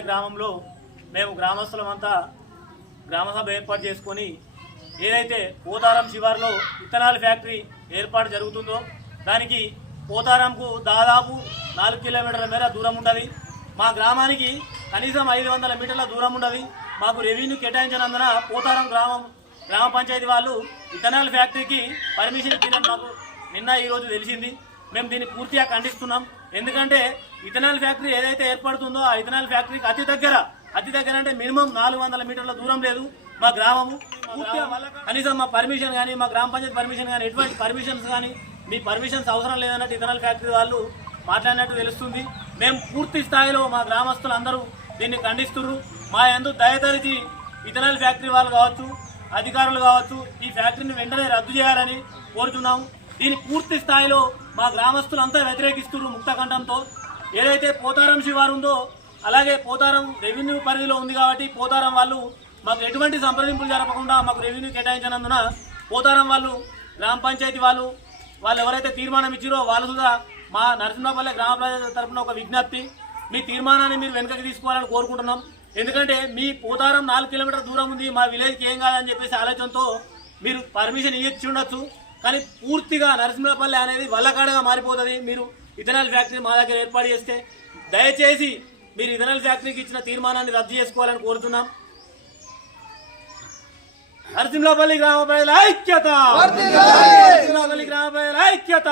నరసింహపల్లి గ్రామంలో మేము గ్రామస్తులమంతా గ్రామసభ ఏర్పాటు చేసుకొని ఏదైతే పోతారం శివారులో విత్తనాల ఫ్యాక్టరీ ఏర్పాటు జరుగుతుందో దానికి పోతారంకు దాదాపు 4 కిలోమీటర్ల మేర దూరం ఉంటుంది. మా గ్రామానికి కనీసం 500 మీటర్ల దూరం ఉండదు. మాకు రెవెన్యూ కేటాయించినందున పోతారం గ్రామ పంచాయతీ వాళ్ళు ఇథనాల్ ఫ్యాక్టరీకి పర్మిషన్ ఇచ్చిందని మాకు నిన్న ఈరోజు తెలిసింది. మేము దీన్ని పూర్తిగా ఖండిస్తున్నాం. ఎందుకంటే ఇథనాల్ ఫ్యాక్టరీ ఏదైతే ఏర్పడుతుందో ఆ ఇథనాల్ ఫ్యాక్టరీకి అతి దగ్గర అంటే మినిమం 400 మీటర్ల దూరం లేదు మా గ్రామము. కనీసం మా పర్మిషన్ కానీ మా గ్రామ పంచాయతీ పర్మిషన్ కానీ ఎటువంటి పర్మిషన్స్ కానీ మీ పర్మిషన్స్ అవసరం లేదన్నట్టు ఇథనాల్ ఫ్యాక్టరీ వాళ్ళు మాట్లాడినట్టు తెలుస్తుంది. మేము పూర్తి స్థాయిలో మా గ్రామస్తులు అందరూ దీన్ని ఖండిస్తున్నారు. మా యందు దయతరిచి ఇథనాల్ ఫ్యాక్టరీ వాళ్ళు కావచ్చు, అధికారులు కావచ్చు, ఈ ఫ్యాక్టరీని వెంటనే రద్దు చేయాలని కోరుతున్నాము. దీన్ని పూర్తి స్థాయిలో మా గ్రామస్తులు అంతా వ్యతిరేకిస్తున్నారు ముక్తకంఠంతో. ఏదైతే పోతారం శివారు ఉందో అలాగే పోతారం రెవెన్యూ పరిధిలో ఉంది కాబట్టి పోతారం వాళ్ళు మాకు ఎటువంటి సంప్రదింపులు జరపకుండా మాకు రెవెన్యూ కేటాయించినందున పోతారం వాళ్ళు గ్రామ పంచాయతీ వాళ్ళు ఎవరైతే తీర్మానం ఇచ్చారో వాళ్ళు కూడా మా నరసింహపల్లి గ్రామ ప్రజల తరఫున ఒక విజ్ఞప్తి, మీ తీర్మానాన్ని మీరు వెనుకకి తీసుకోవాలని కోరుకుంటున్నాం. ఎందుకంటే మీ పోతారం 4 కిలోమీటర్ల దూరం ఉంది, మా విలేజ్కి ఏం కాదని చెప్పేసి ఆలోచనతో మీరు పర్మిషన్ ఇచ్చి ఉండొచ్చు. కానీ పూర్తిగా నరసింహపల్లి అనేది వల్లకాడగా మారిపోతుంది. మీరు ఇథనాల్ ఫ్యాక్టరీ మా దగ్గర ఏర్పాటు చేస్తే దయచేసి మీరు ఇథనాల్ ఫ్యాక్టరీకి ఇచ్చిన తీర్మానాన్ని రద్దు చేసుకోవాలని కోరుతున్నాం. నరసింహపల్లి గ్రామ ప్రజల ఐక్యత, నరసింహపల్లి గ్రామ ప్రజల ఐక్యత.